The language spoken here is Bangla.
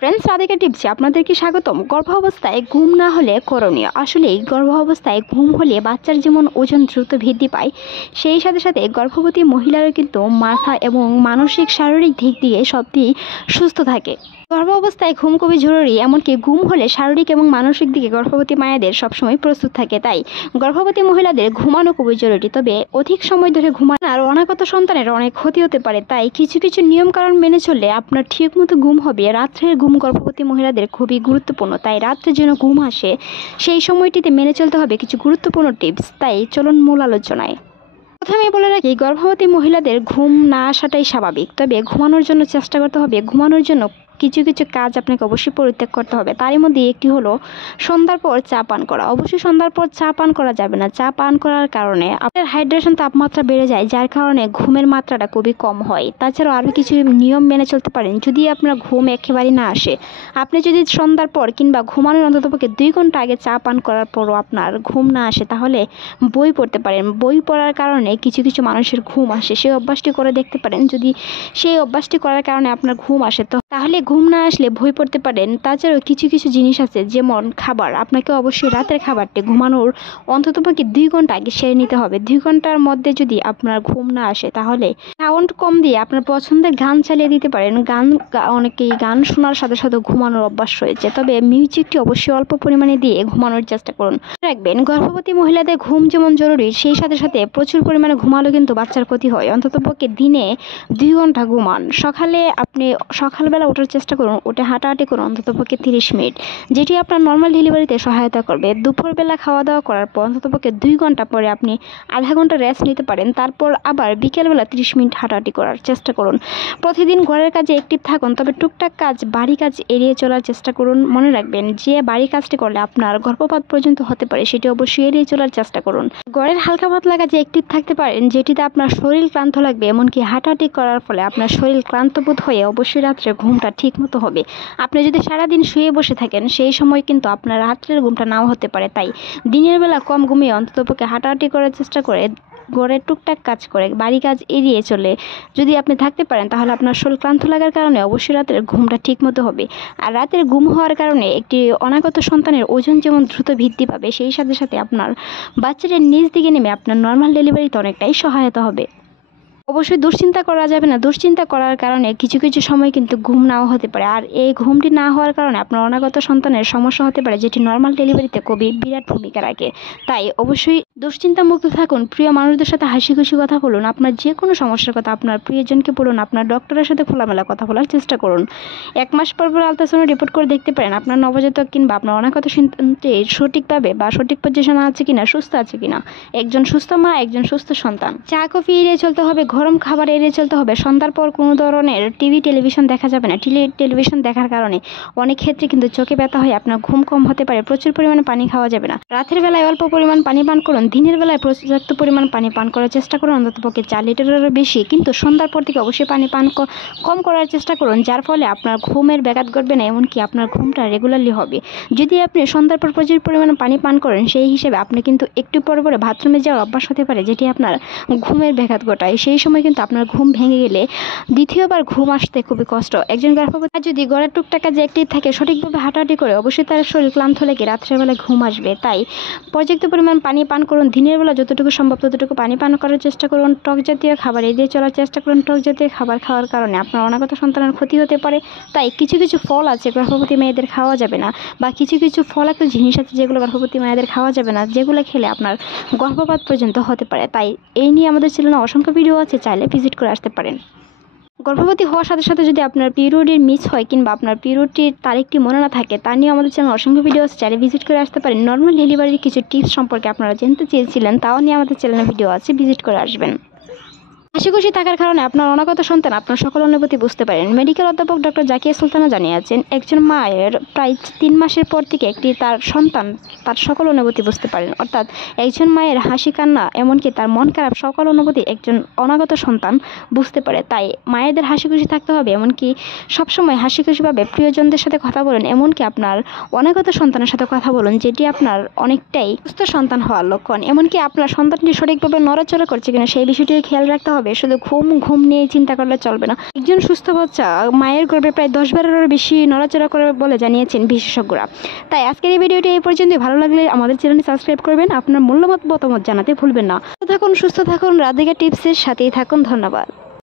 ফ্রেন্ডস, রাধিকা টিপসে আপনাদেরকে স্বাগতম। গর্ভাবস্থায় ঘুম না হলে করণীয়। আসলেই গর্ভাবস্থায় ঘুম হলে বাচ্চার যেমন ওজন দ্রুত বৃদ্ধি পায়, সেই সাথে সাথে গর্ভবতী মহিলারা কিন্তু মাথা এবং মানসিক শারীরিক দিক দিয়ে সবটি সুস্থ থাকে। গর্ভাবস্থায় ঘুম খুবই জরুরি, এমনকি ঘুম হলে শারীরিক এবং মানসিক দিকে গর্ভবতী মায়েদের সবসময় প্রস্তুত থাকে। তাই গর্ভবতী মহিলাদের ঘুমানো খুবই জরুরি, তবে অধিক সময় ধরে ঘুমানো আর অনাগত সন্তানের অনেক ক্ষতি হতে পারে। তাই কিছু কিছু নিয়মকানুন মেনে চললে আপনার ঠিক মতো ঘুম হবে। রাত্রের ঘুম গর্ভবতী মহিলাদের খুবই গুরুত্বপূর্ণ, তাই রাত্রে যেন ঘুম আসে সেই সময়টিতে মেনে চলতে হবে কিছু গুরুত্বপূর্ণ টিপস। তাই চলুন মূল আলোচনায়। প্রথমে বলে রাখি, গর্ভবতী মহিলাদের ঘুম না আসাটাই স্বাভাবিক, তবে ঘুমানোর জন্য চেষ্টা করতে হবে। ঘুমানোর জন্য কিছু কিছু কাজ আপনাকে অবশ্যই পরিত্যাগ করতে হবে। তারই মধ্যে একটি হলো সন্ধ্যার পর চা পান করা। অবশ্যই সন্ধ্যার পর চা পান করা যাবে না। চা পান করার কারণে আপনার হাইড্রেশন তাপমাত্রা বেড়ে যায়, যার কারণে ঘুমের মাত্রাটা খুবই কম হয়। তাছাড়াও আরও কিছু নিয়ম মেনে চলতে পারেন। যদি আপনার ঘুম একেবারেই না আসে, আপনি যদি সন্ধ্যার পর কিংবা ঘুমানোর অন্ততপক্ষে 2 ঘন্টা আগে চা পান করার পরও আপনার ঘুম না আসে, তাহলে বই পড়তে পারেন। বই পড়ার কারণে কিছু কিছু মানুষের ঘুম আসে, সেই অভ্যাসটি করে দেখতে পারেন। যদি সেই অভ্যাসটি করার কারণে আপনার ঘুম আসে, তাহলে ঘুম না আসলে বই পড়তে পারেন। তাছাড়াও কিছু কিছু জিনিস আছে, যেমন খাবার। আপনাকে অবশ্যই রাতের খাবারটি ঘুমানোর অন্ততপক্ষে 2 ঘন্টা আগে সেরে নিতে হবে। 2 ঘন্টার মধ্যে যদি আপনার ঘুম না আসে, তাহলে সাউন্ড কম দিয়ে আপনার পছন্দের গান চালিয়ে দিতে পারেন। অনেকেই গান শোনার সাথে সাথে ঘুমানোর অভ্যাস রয়েছে, তবে মিউজিকটি অবশ্যই অল্প পরিমাণে দিয়ে ঘুমানোর চেষ্টা করুন। রাখবেন, গর্ভবতী মহিলাদের ঘুম যেমন জরুরি, সেই সাথে সাথে প্রচুর পরিমাণে ঘুমালেও কিন্তু বাচ্চার ক্ষতি হয়। অন্ততপক্ষে দিনে 2 ঘন্টা ঘুমান। আপনি সকালবেলা ওঠার চেষ্টা করুন, উঠে হাঁটাহাঁটি করুন অন্ততপক্ষে 30 মিনিট, যেটি আপনার নর্মাল ডেলিভারিতে সহায়তা করবে। দুপুরবেলা খাওয়া দাওয়া করার পর অন্ততপক্ষে 2 ঘন্টা পরে আপনি আধা ঘন্টা রেস্ট নিতে পারেন। তারপর আবার বিকেলবেলা 30 মিনিট হাঁটাহাঁটি করার চেষ্টা করুন। প্রতিদিন ঘরের কাজে অ্যাক্টিভ থাকুন, তবে টুকটাক কাজ, বাড়ি কাজ এড়িয়ে চলার চেষ্টা করুন। মনে রাখবেন, যে বাড়ি কাজটি করলে আপনার গর্ভপাত পর্যন্ত হতে পারে, সেটি অবশ্যই এড়িয়ে চলার চেষ্টা করুন। ঘরের হালকা পাতলা কাজে অ্যাক্টিভ থাকতে পারেন, যেটিতে আপনার শরীর ক্লান্ত লাগবে। এমনকি হাঁটাহাঁটি করার ফলে আপনার শরীর ক্লান্তবোধ হয়ে অবশ্যই রাত্রে ঘুমটা ঠিক মতো হবে। আপনি যদি সারাদিন শুয়ে বসে থাকেন, সেই সময় কিন্তু আপনার রাত্রের ঘুমটা নাও হতে পারে। তাই দিনের বেলা কম ঘুমিয়ে অন্ততপক্ষে হাঁটাহাঁটি করার চেষ্টা করে, ঘরের টুকটাক কাজ করে, বাড়ি কাজ এড়িয়ে চলে যদি আপনি থাকতে পারেন, তাহলে আপনার শরীর ক্লান্ত লাগার কারণে অবশ্যই রাতের ঘুমটা ঠিক মতো হবে। আর রাতের ঘুম হওয়ার কারণে একটি অনাগত সন্তানের ওজন যেমন দ্রুত বৃদ্ধি পাবে, সেই সাথে সাথে আপনার বাচ্চাদের নিচ দিকে নেমে আপনার নর্মাল ডেলিভারিতে অনেকটাই সহায়তা হবে। অবশ্যই দুশ্চিন্তা করা যাবে না। দুশ্চিন্তা করার কারণে কিছু কিছু সময় কিন্তু ঘুম নাও হতে পারে, আর এই ঘুমটি না হওয়ার কারণে আপনার অনাগত সন্তানের সমস্যা হতে পারে, যেটি নর্মাল ডেলিভারিতে খুবই বিরাট ভূমিকা রাখে। তাই অবশ্যই দুশ্চিন্তা মুক্ত থাকুন। প্রিয় মানুষদের সাথে হাসি খুশি কথা বলুন। আপনার যে কোনো সমস্যার কথা আপনার প্রিয়জনকে বলুন। আপনার ডক্টরের সাথে খোলামেলা কথা বলার চেষ্টা করুন। 1 মাস পর আলট্রাসাউন্ড রিপোর্ট করে দেখতে পারেন আপনার নবজাতক কিংবা আপনার অনাগত সন্তানটি সঠিকভাবে বা সঠিক পজিশনে আছে কিনা, সুস্থ আছে কিনা। একজন সুস্থ মা, একজন সুস্থ সন্তান। চা কফি এড়িয়ে চলতে হবে, গরম খাবার এড়িয়ে চলতে হবে। সন্ধ্যার পর কোনো ধরনের টেলিভিশন দেখা যাবে না। টেলিভিশন দেখার কারণে অনেক ক্ষেত্রে কিন্তু চোখে ব্যথা হয়, আপনার ঘুম কম হতে পারে। প্রচুর পরিমাণে পানি খাওয়া যাবে না। রাতের বেলায় অল্প পরিমাণ পানি পান করুন। দিনের বেলায় পর্যাপ্ত পরিমাণ পানি পান করার চেষ্টা করুন, অন্ততপক্ষে 4 লিটারেরও বেশি। কিন্তু সন্ধ্যার পর থেকে অবশ্যই পানি পান কম করার চেষ্টা করুন, যার ফলে আপনার ঘুমের ব্যাঘাত ঘটবে না, এমনকি আপনার ঘুমটা রেগুলারলি হবে। যদি আপনি সন্ধ্যার পর প্রচুর পরিমাণে পানি পান করেন, সেই হিসেবে আপনি কিন্তু একটু পরে পরে বাথরুমে যাওয়ার অভ্যাস হতে পারে, যেটি আপনার ঘুমের ব্যাঘাত ঘটায়। সেই সময় কিন্তু আপনার ঘুম ভেঙে গেলে দ্বিতীয়বার ঘুম আসতে খুবই কষ্ট। একজন গর্ভবতী যদি ঘরের টুকটাক কাজে অ্যাক্টিভ থাকে, সঠিকভাবে হাঁটাহাঁটি করে, অবশ্যই তার শরীর ক্লান্ত লেগে রাত্রেবেলায় ঘুম আসবে। তাই পর্যাপ্ত পরিমাণ পানি পান করুন। দিনের বেলা যতটুকু সম্ভব ততটুকু পানি পান করার চেষ্টা করুন। টক জাতীয় খাবার এড়িয়ে চলার চেষ্টা করুন। টক জাতীয় খাবার খাওয়ার কারণে আপনার অনাগত সন্তানের ক্ষতি হতে পারে। তাই কিছু কিছু ফল আছে গর্ভবতী মেয়েদের খাওয়া যাবে না, বা কিছু কিছু ফল একটা জিনিস আছে যেগুলো গর্ভবতী মেয়েদের খাওয়া যাবে না, যেগুলো খেলে আপনার গর্ভপাত পর্যন্ত হতে পারে। তাই এই নিয়ে আমাদের চ্যানেলে অসংখ্য ভিডিও আছে, চাইলে ভিজিট করে আসতে পারেন। গর্ভবতী হওয়ার সাথে সাথে যদি আপনার পিরিয়ডের মিস হয় কিংবা আপনার পিরিয়ডটির তারিখটি মনে না থাকে, তা নিয়ে আমাদের চ্যানেল অসংখ্য ভিডিও আছে, চাইলে ভিজিট করে আসতে পারেন। নর্মাল ডেলিভারির কিছু টিপস সম্পর্কে আপনারা জানতে চেয়েছিলেন, তাও নিয়ে আমাদের চ্যানেলে ভিডিও আছে, ভিজিট করে আসবেন। হাসি খুশি থাকার কারণে আপনার অনাগত সন্তান আপনার সকল অনুভূতি বুঝতে পারেন। মেডিকেল অধ্যাপক ডক্টর জাকিয়া সুলতানা জানিয়েছেন, একজন মায়ের প্রায় 3 মাসের পর থেকে তার সন্তান তার সকল অনুভূতি বুঝতে পারেন। অর্থাৎ একজন মায়ের হাসি কান্না, এমনকি তার মন খারাপ, সকল অনুভূতি একজন অনাগত সন্তান বুঝতে পারে। তাই মায়েদের হাসি খুশি থাকতে হবে, এমনকি সবসময় হাসি খুশিভাবে প্রিয়জনদের সাথে কথা বলুন। এমনকি আপনার অনাগত সন্তানের সাথে কথা বলুন, যেটি আপনার অনেকটাই সুস্থ সন্তান হওয়ার লক্ষণ। এমনকি আপনার সন্তানটি সঠিকভাবে নড়াচড়া করছে কিনা সেই বিষয়টিও খেয়াল রাখতে হবে। হবে, শুধু ঘুম ঘুম নিয়ে চিন্তা করলে চলবে না। একজন সুস্থ বাচ্চা মায়ের গর্ভে প্রায় 10-12-এরও বেশি নড়াচড়া করে বলে জানিয়েছেন বিশেষজ্ঞরা। তাই আজকের এই ভিডিওটি এই পর্যন্ত। ভালো লাগলে আমাদের চ্যানেলটি সাবস্ক্রাইব করবেন, আপনার মূল্যবান মতামত জানাতে ভুলবেন না। থাকুন, সুস্থ থাকুন, রাধিকা টিপসের সাথেই থাকুন। ধন্যবাদ।